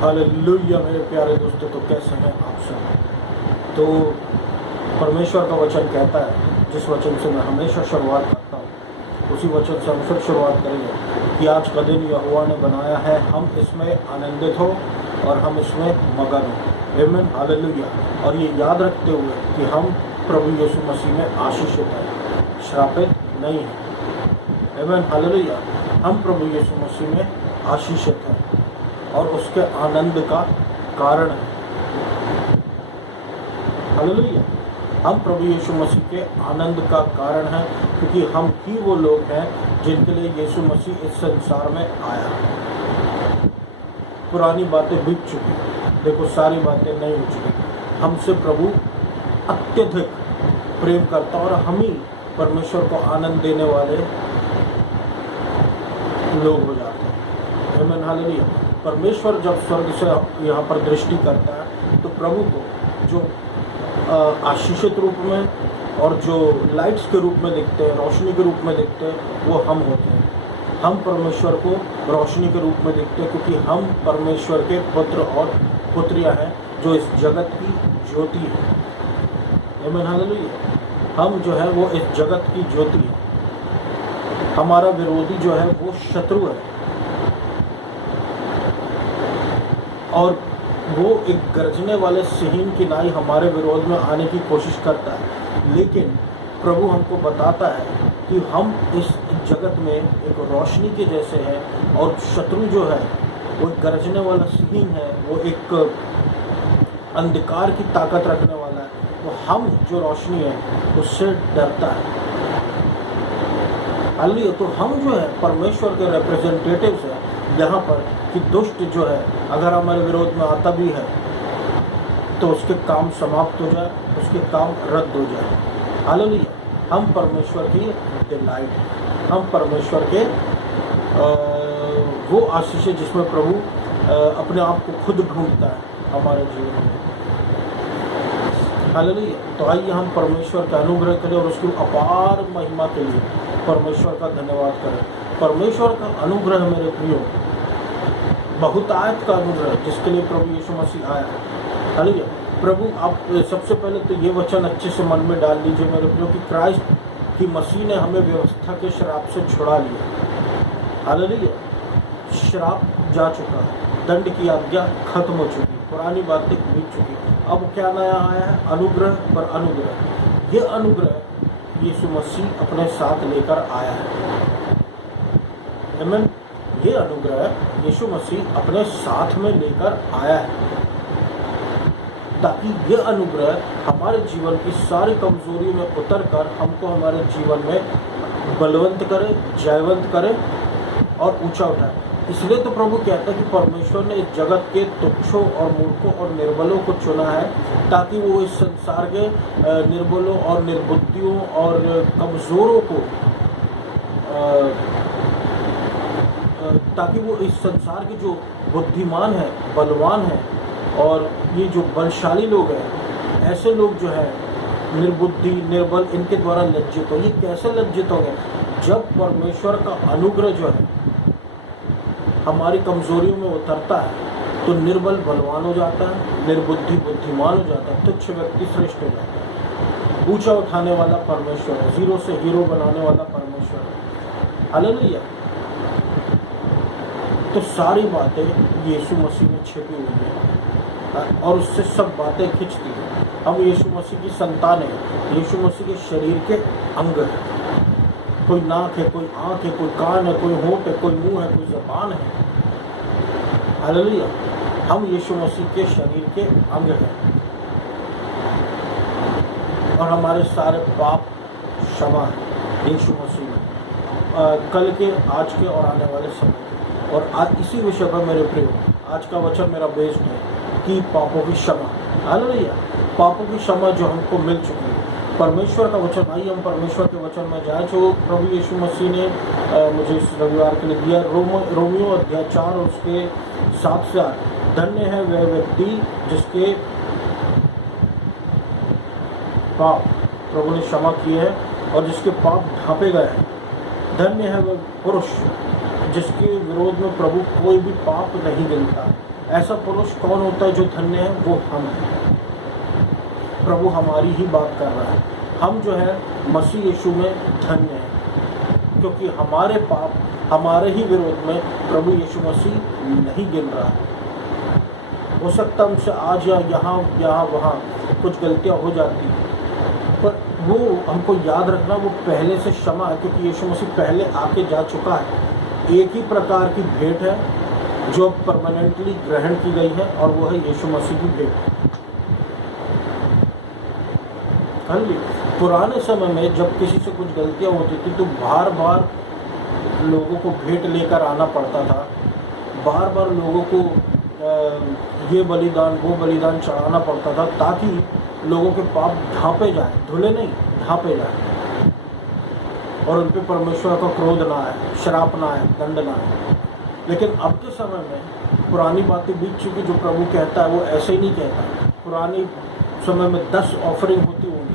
Hallelujah मेरे प्यारे दोस्तों, तो कैसे हैं आप सब। तो परमेश्वर का वचन कहता है, जिस वचन से मैं हमेशा शुरुआत करता हूँ उसी वचन से हम फिर शुरुआत करेंगे कि आज का दिन यहोवा ने बनाया है, हम इसमें आनंदित हो और हम इसमें मगन हो। आमीन, हालेलुया। और ये याद रखते हुए कि हम प्रभु यीशु मसीह में आशीषित हैं, श्रापित नहीं हैं। आमीन, हालेलुया। हम प्रभु यीशु मसीह में आशीषित हैं और उसके आनंद का कारण है। हालेलुया। हम प्रभु यीशु मसीह के आनंद का कारण है, क्योंकि हम ही वो लोग हैं जिनके लिए यीशु मसीह इस संसार में आया। पुरानी बातें बीत चुकी, देखो सारी बातें नई हो चुकी। हमसे प्रभु अत्यधिक प्रेम करता और हम ही परमेश्वर को आनंद देने वाले लोग हो जाते हैं। आमीन, हालेलुया। परमेश्वर जब स्वर्ग से यहाँ पर दृष्टि करता है तो प्रभु को जो आशीषित रूप में और जो लाइट्स के रूप में दिखते हैं, रोशनी के रूप में दिखते हैं, वो हम होते हैं। हम परमेश्वर को रोशनी के रूप में दिखते हैं, क्योंकि हम परमेश्वर के पुत्र और पुत्रियां हैं जो इस जगत की ज्योति है। आमीन, हालेलुया। हम जो है वो इस जगत की ज्योति है। हमारा विरोधी जो है वो शत्रु है और वो एक गरजने वाले सिंह की नाई हमारे विरोध में आने की कोशिश करता है, लेकिन प्रभु हमको बताता है कि हम इस जगत में एक रोशनी के जैसे हैं और शत्रु जो है वो एक गरजने वाला सिंह है, वो एक अंधकार की ताकत रखने वाला है। तो हम जो रोशनी है उससे डरता है। हालेलुया। तो हम जो है परमेश्वर के रिप्रेजेंटेटिव्स हैं यहाँ पर, कि दुष्ट जो है अगर हमारे विरोध में आता भी है तो उसके काम समाप्त हो जाए, उसके काम रद्द हो जाए। हालेलुया। हम परमेश्वर की डिलाइट हैं, हम परमेश्वर के वो आशीष है जिसमें प्रभु अपने आप को खुद ढूंढता है हमारे जीवन में। हालेलुया। तो आइए हम परमेश्वर के अनुग्रह के लिए और उसकी अपार महिमा के लिए परमेश्वर का धन्यवाद करें। परमेश्वर का अनुग्रह मेरे प्रियो, बहुतायत का अनुग्रह, जिसके लिए प्रभु यीशु मसीह आया। हालेलुया। प्रभु आप सबसे पहले तो ये वचन अच्छे से मन में डाल लीजिए मेरे प्रियो, कि क्राइस्ट की मसीह ने हमें व्यवस्था के श्राप से छुड़ा लिया। हालेलुया। श्राप जा चुका है, दंड की आज्ञा खत्म हो चुकी, पुरानी बातें बीत चुकी। अब क्या नया आया है? अनुग्रह पर अनुग्रह। ये अनुग्रह यीशु मसीह अपने साथ लेकर आया है। आमीन। ये अनुग्रह यीशु मसीह अपने साथ में लेकर आया है, ताकि ये अनुग्रह हमारे जीवन की सारी कमजोरी में उतर कर हमको हमारे जीवन में बलवंत करे, जयवंत करे और ऊंचा उठाए। इसलिए तो प्रभु कहता है कि परमेश्वर ने इस जगत के तुच्छों और मूर्खों और निर्बलों को चुना है, ताकि वो इस संसार के निर्बलों और निर्बुद्धियों और कमज़ोरों को ताकि वो इस संसार के जो बुद्धिमान है, बलवान है और ये जो बलशाली लोग हैं, ऐसे लोग जो है निर्बुद्धि, निर्बल, इनके द्वारा लज्जित हो। ये कैसे लज्जित होंगे? जब परमेश्वर का अनुग्रह जो है हमारी कमजोरियों में उतरता है तो निर्बल बलवान हो जाता है, निर्बुद्धि बुद्धिमान हो जाता है, तुच्छ व्यक्ति श्रेष्ठ हो जाता है। ऊंचा उठाने वाला परमेश्वर है, जीरो से हीरो बनाने वाला परमेश्वर है। हालेलुया। तो सारी बातें यीशु मसीह में छिपी हुई हैं और उससे सब बातें खिंचती हैं। हम यीशु मसीह की संतान हैं, यीशु मसीह के शरीर के अंग हैं। कोई नाक है, कोई आँख है, कोई कान है, कोई होंठ है, कोई मुंह है, कोई ज़बान है। हालेलुया। हम यीशु मसीह के शरीर के अंग हैं और हमारे सारे पाप क्षमा है यीशु मसीह में, कल के, आज के और आने वाले समय के। और आज इसी विषय पर मेरे प्रिय आज का वचन मेरा बेस्ड है कि पापों की क्षमा। हालेलुया। पापों की क्षमा जो हमको मिल चुकी है, परमेश्वर का वचन। आइए हम परमेश्वर के वचन में जाए जो प्रभु यीशु मसीह ने मुझे इस रविवार के लिए दिया। रोमियो अध्याय 4 और उसके 7 से 8। धन्य है वह व्यक्ति जिसके पाप प्रभु ने क्षमा किए हैं और जिसके पाप ढांपे गए हैं। धन्य है वह पुरुष जिसके विरोध में प्रभु कोई भी पाप नहीं गिनता। ऐसा पुरुष कौन होता है जो धन्य है? वो हम हैं। प्रभु हमारी ही बात कर रहा है। हम जो है मसीह यीशु में धन्य हैं, क्योंकि हमारे पाप हमारे ही विरोध में प्रभु यीशु मसीह नहीं गिन रहा है। हो सकता है हमसे आज या यहाँ वहाँ कुछ गलतियाँ हो जाती हैं, पर वो हमको याद रखना वो पहले से क्षमा है, क्योंकि यीशु मसीह पहले आके जा चुका है। एक ही प्रकार की भेंट है जो परमानेंटली ग्रहण की गई है, और वो है यीशु मसीह की भेंट। पुराने समय में जब किसी से कुछ गलतियाँ होती थी तो बार बार लोगों को भेंट लेकर आना पड़ता था, बार बार लोगों को ये बलिदान वो बलिदान चढ़ाना पड़ता था, ताकि लोगों के पाप ढांपे जाए, धुले नहीं ढांपे जाए, और उन पर परमेश्वर का क्रोध ना आए, श्राप ना आए, दंड ना आए। लेकिन अब के समय में पुरानी बातें बीत चुकी। जो प्रभु कहता है वो ऐसे ही नहीं कहता। पुरानी समय में 10 ऑफरिंग होती होंगी,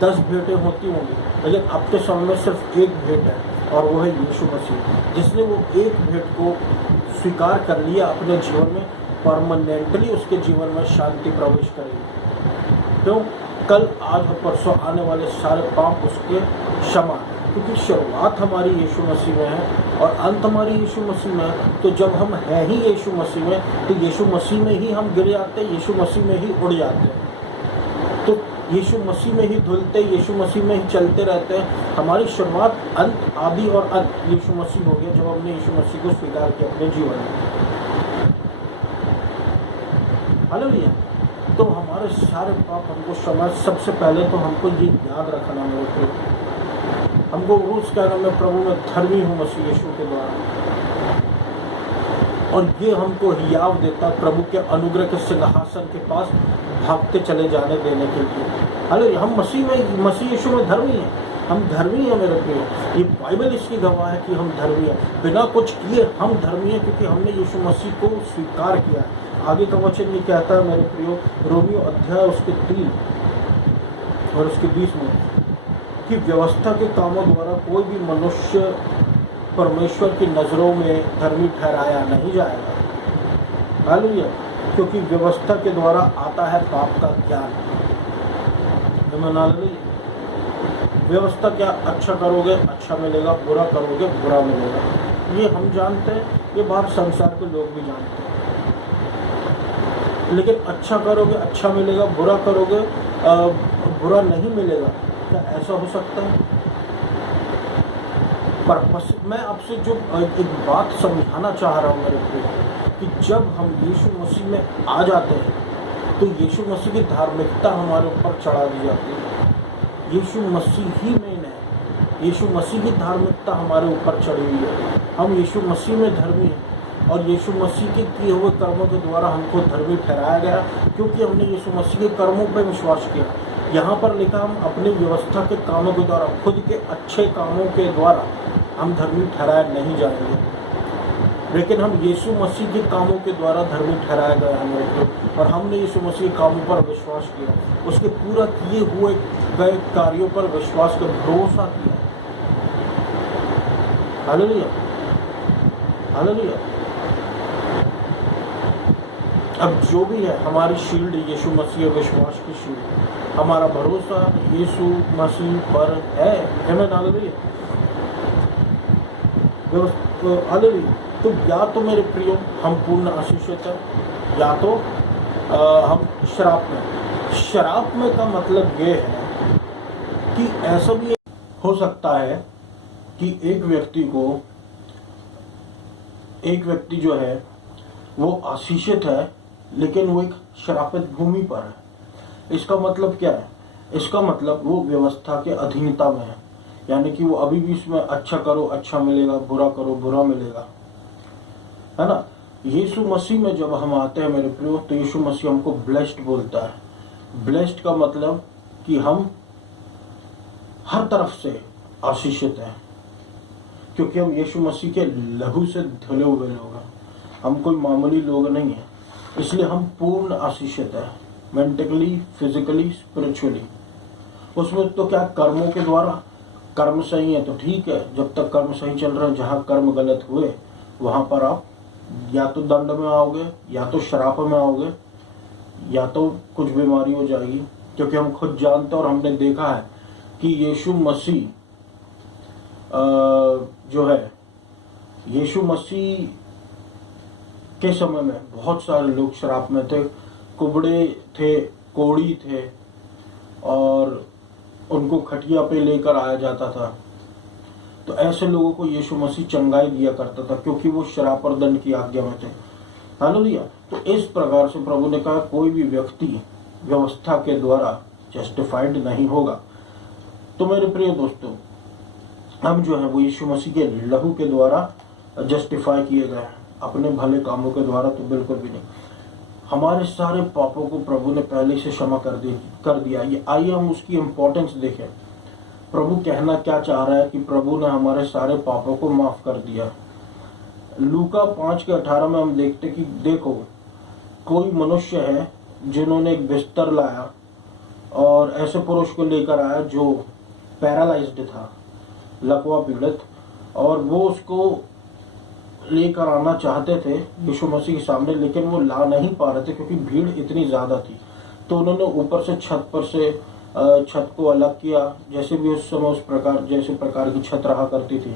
10 भेंटें होती होंगी, लेकिन अब के समय में सिर्फ एक भेंट है, और वो है यीशु मसीह। जिसने वो एक भेंट को स्वीकार कर लिया अपने जीवन में, परमानेंटली उसके जीवन में शांति प्रवेश करेगी। क्यों? कल आज और परसों आने वाले सारे पाप उसके क्षमा, क्योंकि शुरुआत हमारी यीशु मसीह में है और अंत हमारी यीशु मसीह में है। तो जब हम हैं ही यीशु मसीह में, तो यीशु मसीह में ही हम गिर जाते हैं, यीशु मसीह में ही उड़ जाते हैं। तो यीशु मसीह में ही धुलते, यीशु मसीह में ही चलते रहते हैं। हमारी शुरुआत, अंत, आदि और अंत यीशु मसीह हो गया, जब हमने यीशु मसीह को स्वीकार किया अपने जीवन में। हालेलुया। तो हमारे सारे पाप हमको क्षमा। सबसे पहले तो हमको ये याद रखना मेरे को, हमको रोज कहना मैं प्रभु में धर्मी हूँ मसीह यीशु के द्वारा, और ये हमको हियाव देता प्रभु के अनुग्रह के सिंहासन के पास भागते चले जाने देने के लिए। हालेलुया। हम मसीह यीशु में धर्मी हैं, हम धर्मी हैं मेरे प्रिय। ये बाइबल इसकी गवाह है कि हम धर्मी हैं, बिना कुछ किए हम धर्मी हैं, क्योंकि हमने यीशु मसीह को स्वीकार किया। आगे का वचन ये कहता है मेरे प्रियो, रोमियो अध्याय उसके 3 और उसके 20 में, कि व्यवस्था के कामों द्वारा कोई भी मनुष्य परमेश्वर की नज़रों में धर्मी ठहराया नहीं जाएगा। हालेलुया। क्योंकि व्यवस्था के द्वारा आता है पाप का ज्ञान। व्यवस्था क्या? अच्छा करोगे अच्छा मिलेगा, बुरा करोगे बुरा मिलेगा। ये हम जानते हैं, ये बाहर संसार के लोग भी जानते हैं। लेकिन अच्छा करोगे अच्छा मिलेगा, बुरा करोगे बुरा नहीं मिलेगा, क्या ऐसा हो सकता है? पर मैं आपसे जो एक बात समझाना चाह रहा हूँ मेरे प्रिय, कि जब हम यीशु मसीह में आ जाते हैं तो यीशु मसीह की धार्मिकता हमारे ऊपर चढ़ा दी जाती है। यीशु मसीह ही मेन है, यीशु मसीह की धार्मिकता हमारे ऊपर चढ़ी हुई है। हम यीशु मसीह में धर्मी हैं, और यीशु मसीह के किए हुए कर्मों के द्वारा हमको धर्मी ठहराया गया, क्योंकि हमने यीशु मसीह के कर्मों पर विश्वास किया। यहाँ पर लिखा हम अपनी व्यवस्था के कामों के द्वारा, खुद के अच्छे कामों के द्वारा हम धर्मी ठहराए नहीं जाएंगे, लेकिन हम यीशु मसीह के कामों के द्वारा धर्मी ठहराया गया हमें को, और हमने यीशु मसीह के कामों पर विश्वास किया, उसके पूरा किए हुए गए कार्यों पर विश्वास कर भरोसा किया। Hallelujah, hallelujah. अब जो भी है, हमारी शील्ड यीशु मसीह, विश्वास की शील्ड, हमारा भरोसा यीशु मसीह पर है। आमीन, हालेलुया, हालेलुया। तो या तो मेरे प्रियो हम पूर्ण आशीषित हैं, या तो हम श्राप में। श्राप में का मतलब ये है कि ऐसा भी हो सकता है कि एक व्यक्ति जो है वो आशीषित है, लेकिन वो एक श्रापित भूमि पर है। इसका मतलब क्या है? इसका मतलब वो व्यवस्था के अधीनता में है, यानी कि वो अभी भी इसमें अच्छा करो अच्छा मिलेगा, बुरा करो बुरा मिलेगा, है ना। यीशु मसीह में जब हम आते हैं मेरे प्रियो, तो यीशु मसीह हमको ब्लेस्ड बोलता है। ब्लेस्ड का मतलब कि हम हर तरफ से आशीषित हैं, क्योंकि हम यीशु मसीह के लहू से धुले हुए लोग हैं। हम कोई मामूली लोग नहीं हैं, इसलिए हम पूर्ण आशीषित हैं, मेंटली, फिजिकली, स्पिरिचुअली। उसमें तो क्या, कर्मों के द्वारा। कर्म सही है तो ठीक है, जब तक कर्म सही चल रहा है। जहाँ कर्म गलत हुए वहाँ पर आप या तो दंड में आओगे, या तो श्राप में आओगे, या तो कुछ बीमारी हो जाएगी। क्योंकि हम खुद जानते और हमने देखा है कि यीशु मसीह जो है, यीशु मसीह के समय में बहुत सारे लोग श्राप में थे, कुबड़े थे, कोढ़ी थे, और उनको खटिया पे लेकर आया जाता था। तो ऐसे लोगों को यीशु मसीह चंगाई दिया करता था, क्योंकि वो श्राप और दंड की आज्ञा में थे। हालेलुया। तो इस प्रकार से प्रभु ने कहा कोई भी व्यक्ति व्यवस्था के द्वारा जस्टिफाइड नहीं होगा। तो मेरे प्रिय दोस्तों, हम जो है वो यीशु मसीह के लहू के द्वारा जस्टिफाई किए गए हैं, अपने भले कामों के द्वारा तो बिल्कुल भी नहीं। हमारे सारे पापों को प्रभु ने पहले से क्षमा कर दिया। ये आइए हम उसकी इम्पोर्टेंस देखें। प्रभु कहना क्या चाह रहा है कि प्रभु ने हमारे सारे पापों को माफ कर दिया। लूका 5:18 में हम देखते कि देखो, कोई मनुष्य है जिन्होंने एक बिस्तर लाया और ऐसे पुरुष को लेकर आया जो पैरालाइज्ड था, लकवा पीड़ित, और वो उसको लेकर आना चाहते थे यीशु मसीह के सामने, लेकिन वो ला नहीं पा रहे थे क्योंकि भीड़ इतनी ज्यादा थी। तो उन्होंने ऊपर से छत को अलग किया, जैसे भी उस समय जैसे प्रकार की छत रहा करती थी,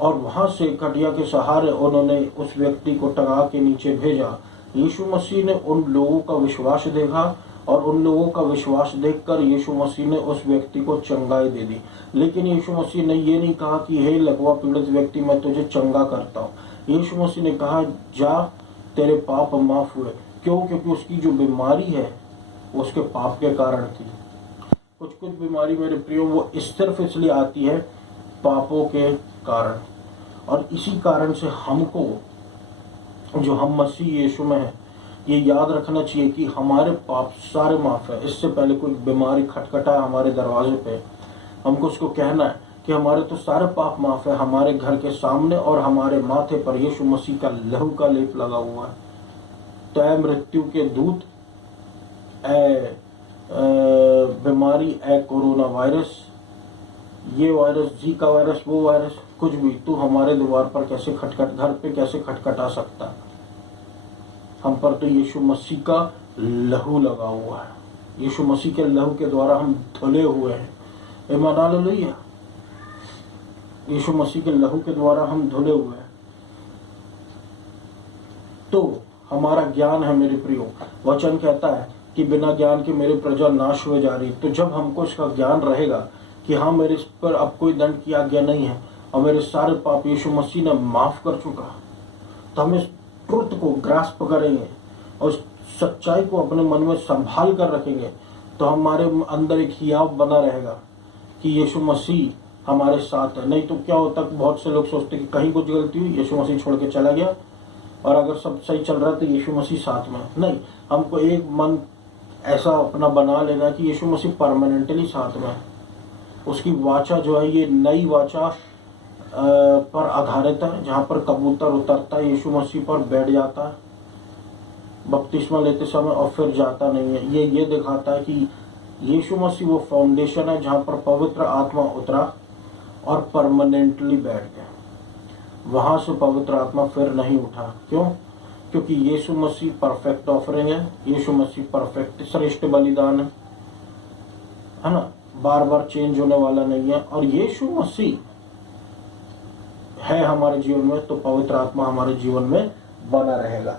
और वहां से खटिया के सहारे उन्होंने उस व्यक्ति को टंगा के नीचे भेजा। यीशु मसीह ने उन लोगों का विश्वास देखा, और उन लोगों का विश्वास देखकर यीशु मसीह ने उस व्यक्ति को चंगाई दे दी। लेकिन यीशु मसीह ने ये नहीं कहा कि हे लकवा पीड़ित व्यक्ति, मैं तुझे चंगा करता हूँ। यीशु मसीह ने कहा जा, तेरे पाप माफ हुए। क्यों? क्योंकि उसकी जो बीमारी है उसके पाप के कारण थी। कुछ बीमारी मेरे प्रियो वो सिर्फ इसलिए आती है पापों के कारण, और इसी कारण से हमको, जो हम मसीह यीशु में है, ये याद रखना चाहिए कि हमारे पाप सारे माफ है। इससे पहले कोई बीमारी खटखटाए हमारे दरवाजे पे, हमको उसको कहना है कि हमारे तो सारे पाप माफ है। हमारे घर के सामने और हमारे माथे पर यीशु मसीह का लहू का लेप लगा हुआ है। तो ऐ मृत्यु के दूत, ऐ बीमारी, ऐ कोरोना वायरस, ये वायरस, जीका वायरस, वो वायरस, कुछ भी, तू हमारे द्वार पर कैसे घर पे कैसे खटखटा सकता है? हम पर तो यीशु मसीह का लहू लगा हुआ है। यीशु मसीह के लहू के द्वारा हम धुले हुए हैं। हालेलुया। यीशु मसीह के लहू के द्वारा हम धुले हुए हैं। तो हमारा ज्ञान है मेरे प्रियो। वचन कहता है कि बिना ज्ञान के मेरे प्रजा नाश हुए जा रही। तो जब हमको इसका ज्ञान रहेगा कि हाँ, मेरे इस पर अब कोई दंड की आज्ञा नहीं है और मेरे सारे पाप यीशु मसीह ने माफ कर चुका, तो हम इस ट्रुथ को ग्रास्प करेंगे और सच्चाई को अपने मन में संभाल कर रखेंगे, तो हमारे अंदर एक हियाव बना रहेगा कि यीशु मसीह हमारे साथ है। नहीं तो क्या होता, बहुत से लोग सोचते कि कहीं कुछ गलती हुई, यीशु मसीह छोड़ के चला गया, और अगर सब सही चल रहा है तो यीशु मसीह साथ में। नहीं, हमको एक मन ऐसा अपना बना लेना कि यीशु मसीह परमानेंटली साथ में है। उसकी वाचा जो है, ये नई वाचा पर आधारित है, जहाँ पर कबूतर उतरता है, यीशु मसीह पर बैठ जाता है बपतिस्मा लेते समय और फिर जाता नहीं है। ये दिखाता है कि यीशु मसीह वो फाउंडेशन है जहाँ पर पवित्र आत्मा उतरा और परमानेंटली बैठ गया। वहाँ से पवित्र आत्मा फिर नहीं उठा। क्यों? क्योंकि यीशु मसीह परफेक्ट ऑफरिंग है, यीशु मसीह परफेक्ट श्रेष्ठ बलिदान है ना, बार बार चेंज होने वाला नहीं है। और यीशु मसीह है हमारे जीवन में, तो पवित्र आत्मा हमारे जीवन में बना रहेगा।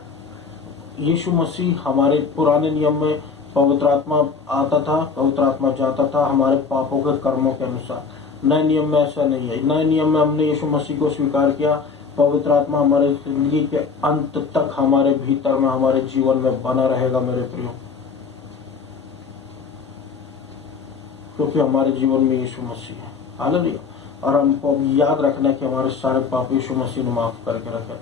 यीशु मसीह हमारे पुराने नियम में पवित्र आत्मा आता था, पवित्र आत्मा जाता था हमारे पापों के कर्मों के अनुसार। नए नियम में ऐसा नहीं है। नए नियम में हमने यीशु मसीह को स्वीकार किया, पवित्र आत्मा हमारे जिंदगी के अंत तक हमारे भीतर में, हमारे जीवन में बना रहेगा मेरे प्रियो, क्योंकि हमारे जीवन में यीशु मसीह है। हालेलुया। और हमको याद रखना है कि हमारे सारे पाप यीशु मसीह ने माफ करके रखे।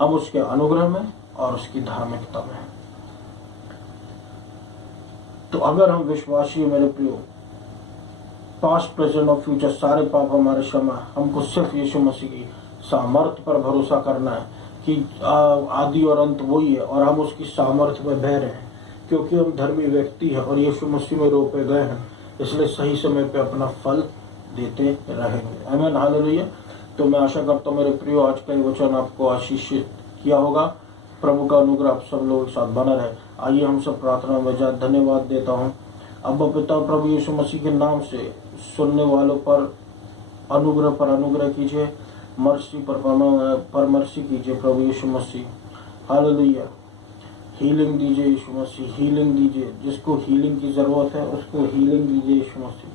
हम उसके अनुग्रह में और उसकी धार्मिकता में हैं। तो अगर हम विश्वासी हैं मेरे प्रियो, पास्ट प्रेजेंट और फ्यूचर सारे पाप हमारे क्षमा, हमको सिर्फ यीशु मसीह की सामर्थ्य पर भरोसा करना है कि आदि और अंत वही है, और हम उसकी सामर्थ्य में बह रहे हैं, क्योंकि हम धर्मी व्यक्ति हैं और यीशु मसीह में रोपे गए हैं, इसलिए सही समय पे अपना फल देते रहेंगे। आमीन, हालेलुया। तो मैं आशा करता हूँ मेरे प्रियो आज का ये वचन आपको आशीषित किया होगा। प्रभु का अनुग्रह आप सब लोगों के साथ बना रहे। आइए हम सब प्रार्थना में जाए। धन्यवाद देता हूँ अब्बा पिता प्रभु यीशु मसीह के नाम से सुनने वालों पर अनुग्रह कीजिए, मर्सी पर मर्सी कीजिए प्रभु यीशु मसीह। हालेलुया। हीलिंग दीजिए यीशु मसीह, हीलिंग दीजिए। जिसको हीलिंग की ज़रूरत है उसको हीलिंग दीजिए Yeshu Masih.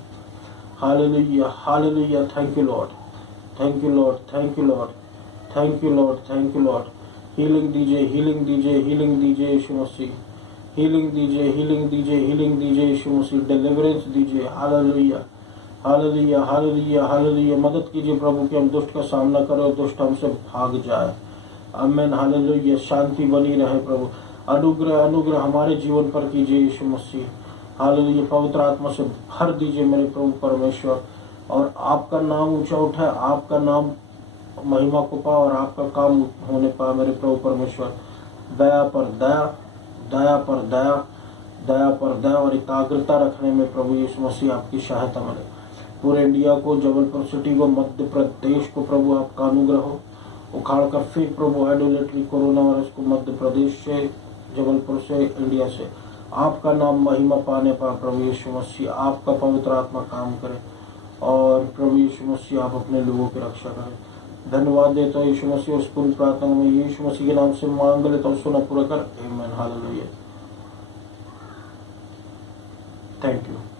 Hallelujah, hallelujah. Thank you Lord, thank you Lord, thank you Lord, thank you Lord, thank you Lord. Healing दीजिए, हीलिंग दीजिए, हीलिंग दीजिए यीशु मसीह। हीलिंग दीजिए, हीलिंग दीजिए, हीलिंग दीजिए यीशु मसीह। डिलीवरेंस दीजिए। Hallelujah, hallelujah, hallelujah, hallelujah. मदद कीजिए प्रभु कि हम दुष्ट का सामना करें और दुष्ट हमसे भाग जाए। आमीन। हालेलुया। शांति बनी रहे प्रभु। अनुग्रह हमारे जीवन पर कीजिए यीशु मसीह। हालेलुया। पवित्र आत्मा से भर दीजिए मेरे प्रभु परमेश्वर, और आपका नाम ऊंचा उठाए, आपका नाम महिमा को पा और आपका काम होने पा मेरे प्रभु परमेश्वर। दया पर दया, दया पर दया, दया पर दया और एकाग्रता रखने में प्रभु यीशु मसीह आपकी सहायता मिले। पूरे इंडिया को, जबलपुर सिटी को, मध्य प्रदेश को प्रभु आपका अनुग्रह हो। उखाड़ कर फिर प्रभु आइडोलेटरी कोरोना वायरस को मध्य प्रदेश से, जबलपुर से, इंडिया से आपका नाम महिमा पाने पा प्रभु यीशु मसीह। आपका पवित्र आत्मा काम करे और प्रभु यीशु मसीह आप अपने लोगों की रक्षा करें। धन्यवाद देता हूँ यीशु मसीह। उस पूरी प्रार्थना में यीशु मसीह के नाम से मांग लेता हूँ, सुना पूरा कर। आमीन। हालेलुया। Thank you.